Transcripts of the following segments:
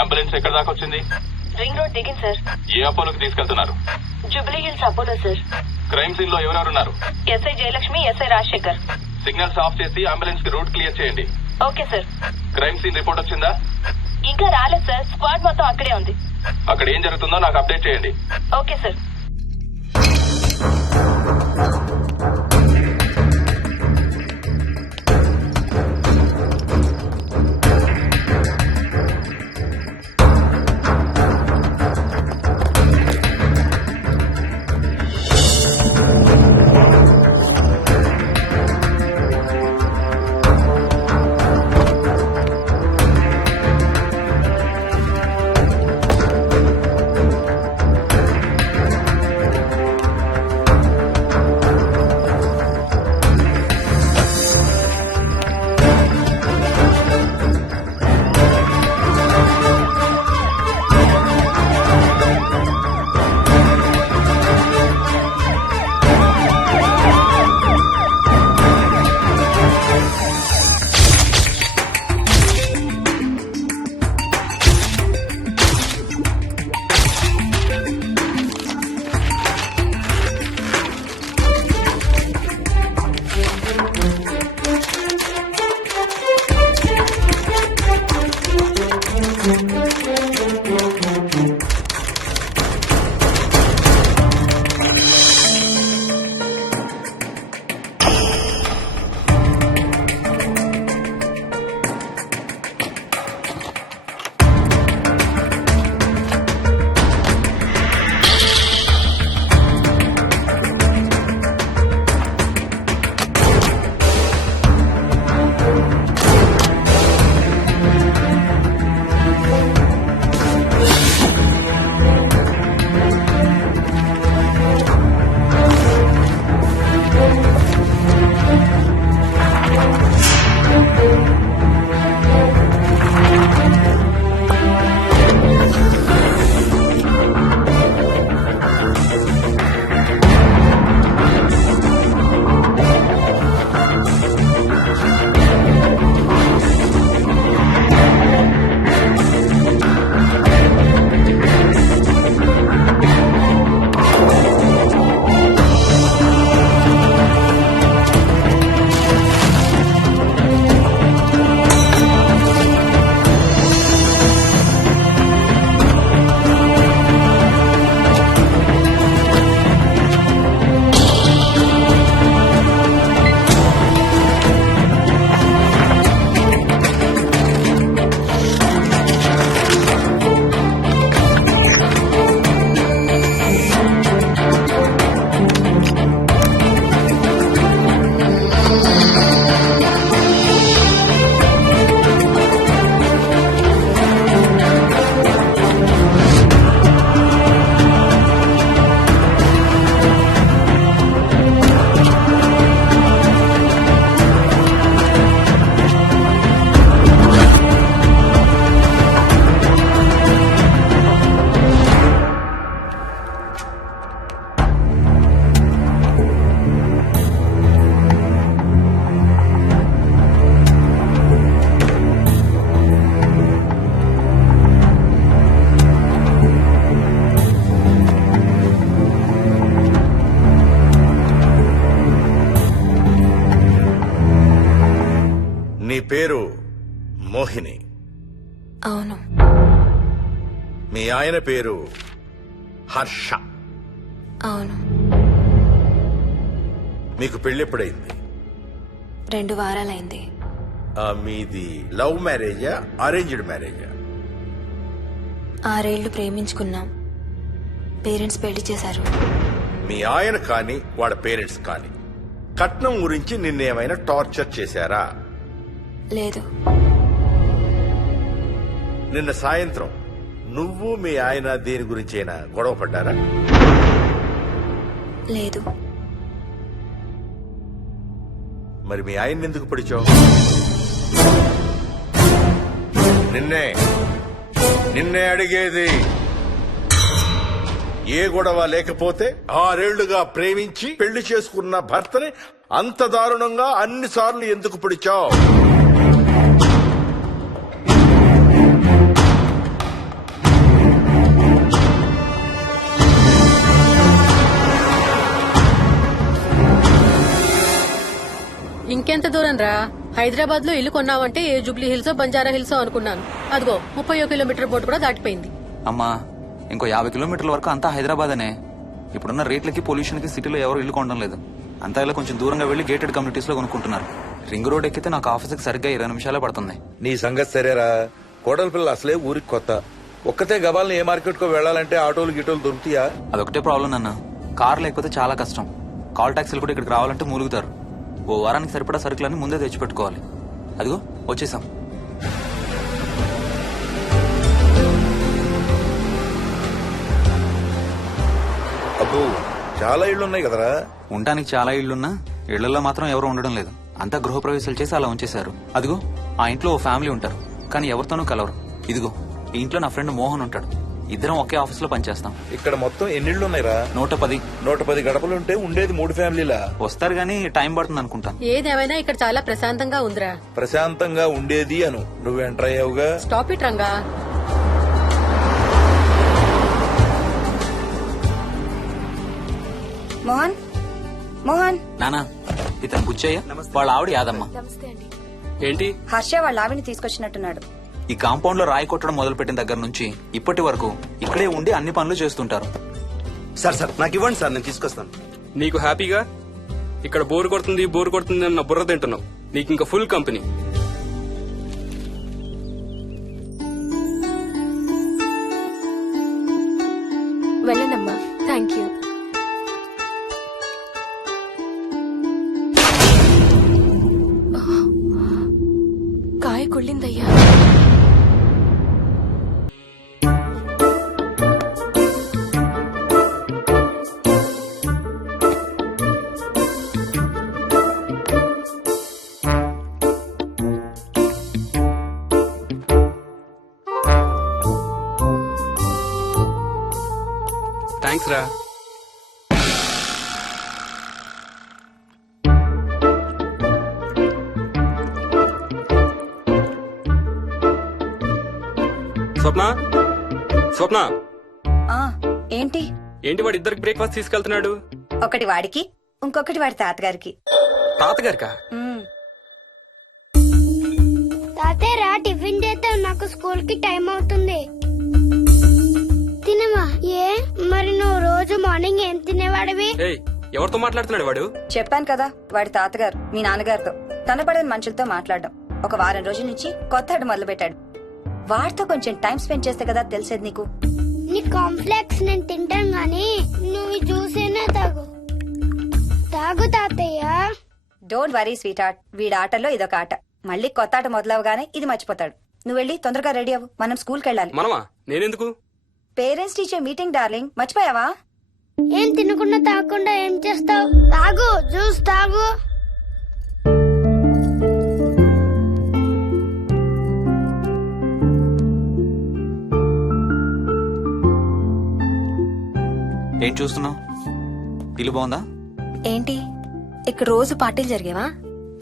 Ambulance ఎక్కడ దాకా వచ్చింది? రింగ్ రోడ్ దిగింది సార్. ఏ అపోలోకి తీసుకెళ్తున్నారు? Jubilee Hills Apollo sir. Crime scene లో ఎవరెవరున్నారు? SI Jayalakshmi, SI Rajasekhar. Signals off చేసి అంబులెన్స్ కి రూట్ క్లియర్ చేయండి. Okay sir. Crime scene report వచ్చిందా? ఇంకా రాలేదు సార్. స్క్వాడ్ మొత్తం అక్కడే ఉంది. అక్కడ ఏం జరుగుతుందో నాకు అప్డేట్ చేయండి. Okay sir. నీ పేరు మోహిని? అవును. మీ ఆయన పేరు హర్ష? అవును. మీకు పెళ్ళెప్పుడైంది? 2 వారాలైంది. మీది లవ్ మ్యారేజా అరేంజ్డ్ మ్యారేజా? 6 ఏళ్లు ప్రేమించుకున్నాం. పేరెంట్స్ పెళ్లి చేశారు. మీ ఆయన కానీ వాళ్ళ పేరెంట్స్ కానీ కట్నం గురించి నిన్నేమైనా టార్చర్ చేశారా? లేదు. నిన్న సాయంత్రం నువ్వు మీ ఆయన దేని గురించైనా గొడవ పడ్డారా? లేదు. మరి మీ ఆయన ఎందుకు పిడిచావు? నిన్నే అడిగేది. ఏ గొడవ లేకపోతే 6 ఏళ్లుగా ప్రేమించి పెళ్లి చేసుకున్న భర్తని అంత దారుణంగా అన్నిసార్లు ఎందుకు పిడిచావు? హైదరాబాద్ లో ఇల్లు కొన్నావంటే ఏ జూబ్లీ హిల్స్ బంజారా హిల్స్ అనుకున్నాను. అదిగో 31 కిలోమీటర్ బోర్డు కూడా దాటిపోయింది. అమ్మా ఇంకో 50 కిలోమీటర్ల వరకు అంతా హైదరాబాద్ అనే. ఇప్పుడున్న రేట్లకి పొల్యూషన్ కి సిటీలో ఎవరు ఇల్లు కొనడం లేదు. అంతా ఇలా కొంచెం దూరంగా వెళ్లి గేటెడ్ కమ్యూనిటీస్ లో కొనుక్కుంటున్నారు. రింగ్ రోడ్ ఎక్కితే నాకు ఆఫీస్కి సరిగ్గా 20 నిమిషాలే పడుతుంది. నీ సంగతి సరేరా, కోడల పిల్ల అసలే ఊరికి కొత్త. ఒక్కతే గబాల్ని ఏ మార్కెట్ కో వెళ్ళాలంటే ఆటోలు గిటోలు దొరుకుతాయా? అదొకటే ప్రాబ్లం అన్న, కార్ లేకపోతే చాలా కష్టం. కాల్ టాక్సీలు కూడా ఇక్కడికి రావాలంటే మూలుగుతారు. ఓ వారానికి సరిపడా సరుకులన్నీ ముందే తెచ్చిపెట్టుకోవాలి. అదిగో వచ్చేసాం. అబ్బో చాలా ఇళ్లున్నాయి కదరా. ఉండటానికి చాలా ఇళ్లున్నా ఇళ్లలో మాత్రం ఎవరు ఉండడం లేదు. అంతా గృహప్రవేశాలు చేసి అలా ఉంచేశారు. అదిగో ఆ ఇంట్లో ఓ ఫ్యామిలీ ఉంటారు, కానీ ఎవరితోనూ కలవరు. ఇదిగో ఈ ఇంట్లో నా ఫ్రెండ్ మోహన్ ఉంటాడు. ఇద్దరం ఒకే ఆఫీస్ లో పనిచేస్తాం. ఇక్కడ మొత్తం ఎన్నిళ్లున్నాయిరా? 110. 110 గడపలుంటే ఉండేది 3 ఫ్యామిలీలా? వస్తారు గానీ టైం పడుతుంది అనుకుంటా. ఏదేమైనా ఇక్కడ చాలా ప్రశాంతంగా ఉందిరా. ప్రశాంతంగా ఉండేది అను, నువ్వు ఎంటర్ అయ్యావుగా. Stop it Ranga. మోహన్ మోహన్ నానా ఇతను బుచ్చయ్య, వాళ్ళ ఆవిడ యాదమ్మ. ఏంటి? హర్ష వాళ్ళ ఆవిని తీసుకొచ్చినట్టున్నాడు. ఈ కాంపౌండ్ లో రాయి కొట్టడం మొదలు పెట్టిన దగ్గర నుంచి ఇప్పటి వరకు ఇక్కడే ఉండి అన్ని పనులు చేస్తుంటారు. సార్ నాకు ఇవ్వండి సార్, నేను తీసుకొస్తాను. నీకు హ్యాపీగా ఇక్కడ బోర్ కొడుతుంది అన్న బుర్ర తింటున్నావు. నీకు ఇంకా ఫుల్ కంపెనీ. వెళ్ళండమ్మా. Thank you. కాయ కుళ్ళిందయ్యా. థ్యాంక్స్ రా. స్వప్న ఆ ఏంటి? ఏంటి వాడి ఇద్దరికి బ్రేక్ఫాస్ట్ తీసుకెళ్తున్నాడు? ఒకటి వాడికి, ఇంకొకటి వాడి తాతగారికి. తాతగారికా? ఉమ్, తాతయ్యరా టిఫిన్ చేద్దాం, నాకు స్కూల్ కి టైం అవుతుంది. తినమా? ఏ మరి నువ్వు రోజు మార్నింగ్ ఏం తినేవాడివి? ఏయ్, ఎవరితో మాట్లాడుతున్నాడు వాడు? చెప్పాను కదా వాడి తాతగారు మీ నాన్నగారితో కనపడని మనుషులతో మాట్లాడడం. ఒక వారం రోజుల నుంచి కొత్త ఆట మొదలు పెట్టాడు. వాడితో కొంచెం టైం స్పెండ్ చేస్తే కదా తెలిసేది నీకు. నీ కాంప్లెక్స్ నేను తింటాను గాని నువ్వు జ్యూసేనా తాగు. తాగు తాతయ్య. డోంట్ వరీ స్వీట్ హార్ట్, వీడి ఆటల్లో ఇదొక ఆట. మళ్ళీ కొత్త ఆట మొదలవగానే ఇది మర్చిపోతాడు. నువ్వు వెళ్ళి తొందరగా రెడీ అవ్వు, మనం స్కూల్కి వెళ్ళాలి. మనమా? నేనెందుకు? పేరెంట్స్ టీచర్ మీటింగ్ డార్లింగ్, మర్చిపోయావా? ఏం తినకుండా తాగకుండా ఏం చేస్తావు? తాగు, జ్యూస్ తాగు. ఏం చూస్తున్నావు? ఇల్లు బాగుందా? ఏంటి ఇక్కడ రోజు పార్టీలు జరిగేవా?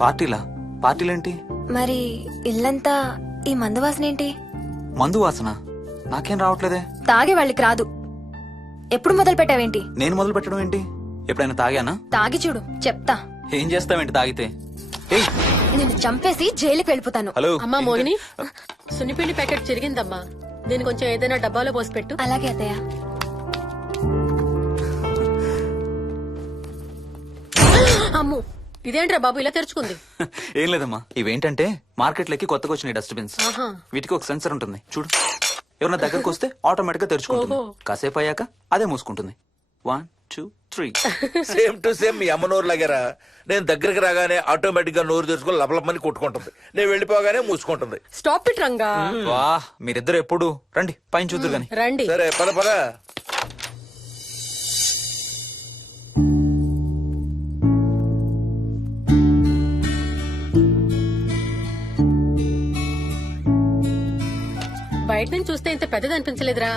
పార్టీలా? పార్టీలేంటి? మరి ఇల్లంతా ఈ మందు వాసన ఏంటి? మందు వాసన నాకేం రావట్లేదే. తాగే వాళ్ళకి రాదు. ఎప్పుడు మొదలు పెట్టావేంటి? నేను మొదలు పెట్టడం ఏంటి? ఎప్పుడైనా తాగానా? తాగి చూడు, చెప్తా. ఏం చేస్తావేంటి తాగితే? ఏయ్, నేను చంపేసి జైలుకి వెళ్ళిపోతాను. హలో. అమ్మా మోహిని, సున్నిపిండి ప్యాకెట్ చిరిగిందమ్మా. దీని కొంచెం ఏదైనా డబ్బాలో పోసి పెట్టు. అలాగే అత్తయ్య. అమ్ము, ఇదేంట్రా బాబు ఇలా తెరుచుకుంది? ఏం లేదమ్మా, ఇవేంటంటే మార్కెట్లోకి కొత్తగా వచ్చిన డస్ట్బిన్స్. ఆహా. వీటికి ఒక సెన్సర్ ఉంటుంది చూడు. ఎవరన్నా దగ్గరకు వస్తే ఆటోమేటిక్ గా తెరుచుకుంటుంది. ఓహో. కాసేపు అయ్యాక అదే మూసుకుంటుంది. 1 2 3. సేమ్ టు సేమ్ మీ అమ్మ నోరు లాగారా. నేను దగ్గరికి రాగానే ఆటోమేటిక్ గా నోరు తెరుచుకొని లపలపమని కొట్టుకుంటుంది. నేను వెళ్ళిపోగానే మూసుకుంటుంది. Stop it Ranga. వా, మీరిద్దరు ఎప్పుడు రండి పైన చూద్దరు గాని. రండి. సరే పద పద. బయట నుంచి చూస్తే ఇంత పెద్దది అనిపించలేదురా.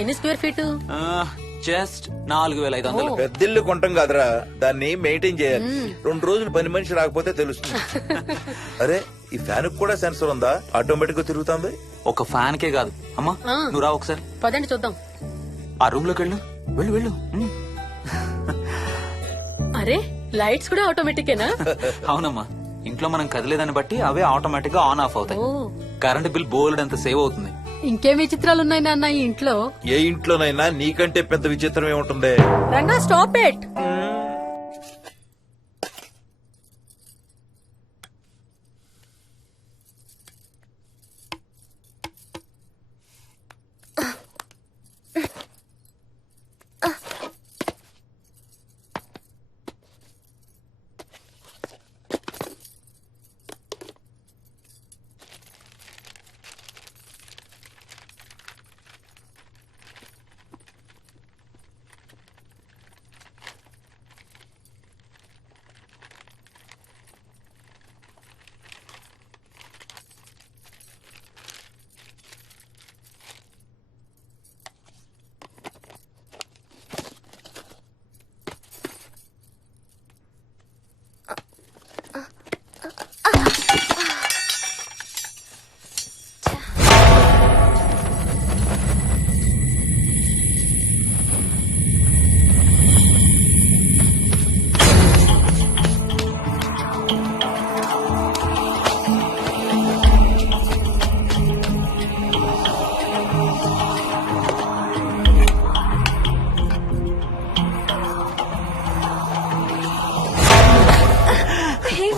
ఎన్ని స్క్వేర్ ఫీట్? జస్ట్ 4500. పెద్దిల్లు కొంటాం కాదురా, దాన్ని మెయింటైన్ చేయాలి. 2 రోజులు పని మనిషి రాకపోతే తెలుస్తుంది. అరే ఈ ఫ్యాన్ కూడా సెన్సర్ ఉందా? ఆటోమేటిక్ గా తిరుగుతుంది. ఒక ఫ్యాన్ కే కాదు. అమ్మా ఆ. నువ్వు రా ఒకసారి. పదండి చూద్దాం. ఆ రూమ్ లోకి వెళ్ళు. వెళ్ళు వెళ్ళు. అరే లైట్స్ కూడా ఆటోమేటికేనా? అవునమ్మా, ఇంట్లో మనం కదిలేదాన్ని బట్టి అవే ఆటోమేటిక్ గా ఆన్ ఆఫ్ అవుతాయి. ఓ కరెంట్ బిల్ బోల్డ్ అంత సేవ్ అవుతుంది. ఇంకేం విచిత్రాలు ఉన్నాయి నాన్న ఈ ఇంట్లో. ఏ ఇంట్లోనైనా నీకంటే పెద్ద విచిత్రం ఏముంటుంది? Ranga stop it.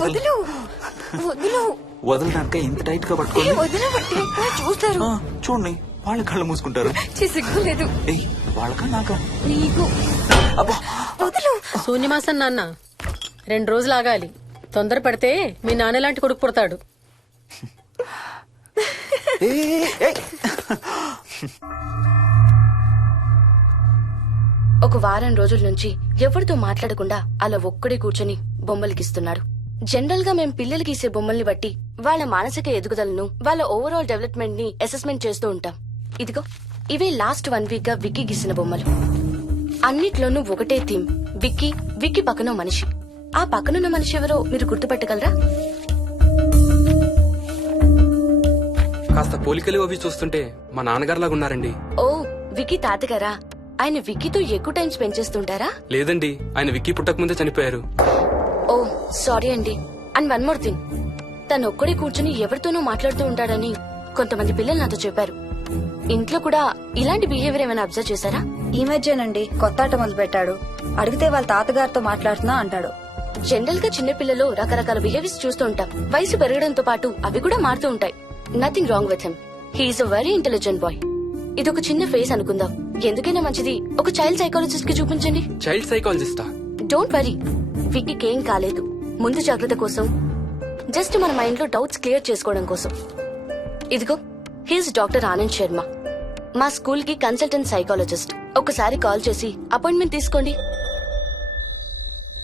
వదులు వదులు వదలడానికి ఇంత టైట్ గా పట్టుకోండి. వదిలి చూస్తారు. చూడండి వాళ్ళ కళ్ళు మూసుకుంటారు. సిగ్గులేదు ఏయ్ వాళ్ళకా నాకా? నీకు. అబ్బా వదులు. శూన్యమాసం నాన్న 2 రోజులు ఆగాలి. తొందర పడితే మీ నాన్న లాంటి కొడుకు పుడతాడు. ఒక వారం రోజుల నుంచి ఎవరితో మాట్లాడకుండా అలా ఒక్కడే కూర్చొని బొమ్మలు గీస్తున్నాడు. జనరల్ గా మేం పిల్లలు గీసే బొమ్మల్ని బట్టి వాళ్ళ మానసిక ఎదుగుదలను, వాళ్ళ ఓవరాల్ డెవలప్మెంట్ ని అసెస్మెంట్ చేస్తూ ఉంటాం. ఇదిగో ఇవే లాస్ట్ 1 వీక్ గా విక్కీ గీసిన బొమ్మలు. అన్నిట్లోనూ ఒకటే థీమ్, విక్కీ, విక్కీ పక్కన మనిషి. ఆ పక్కనున్న మనిషి ఎవరో మీరు గుర్తుపట్టగలరా? కాస్త పోలికలు అవి చూస్తుంటే మా నాన్నగారులాగా ఉన్నారండి. ఓ విక్కీ తాతగారా? ఆయన విక్కీతో ఎక్కువ టైం స్పెండ్ చేస్తుంటారా? లేదండి, ఆయన విక్కీ పుట్టక ముందే చనిపోయారు. ఓ సారీ అండి. అండ్ 1 మోర్ థింగ్, తను ఒక్కడే కూర్చుని ఎవరితోనూ మాట్లాడుతూ ఉంటాడని కొంతమంది పిల్లలు నాతో చెప్పారు. ఇంట్లో కూడా ఇలాంటి బిహేవియర్ ఏమైనా అబ్జర్వ్ చేశారా? ఈ మధ్యనండి కొత్త ఆట మొదలు పెట్టాడు. అడిగితే వాళ్ళ తాతగారితో మాట్లాడుతున్నా అంటాడు. జనరల్ గా చిన్న పిల్లలు రకరకాల బిహేవియర్స్ చూస్తూ ఉంటాం. వయసు పెరగడంతో పాటు అవి కూడా మారుతూ ఉంటాయి. Nothing wrong with him. He is a very intelligent boy. ఇదొక చిన్న ఫేస్ అనుకుందాం. ఎందుకైనా మంచిది ఒక చైల్డ్ సైకాలజిస్ట్ కి చూపించండి. చైల్డ్ సైకాలజిస్టా? డోంట్ వరీ, విక్కీకి ఏం కాలేదు. ముందు జాగ్రత్త కోసం, జస్ట్ మన మైండ్ లో డౌట్స్ క్లియర్ చేసుకోవడం కోసం. ఇదిగో హీస్ డాక్టర్ ఆనంద్ శర్మ, మా స్కూల్ కి కన్సల్టెంట్ సైకాలజిస్ట్. ఒకసారి కాల్ చేసి అపాయింట్మెంట్ తీసుకోండి.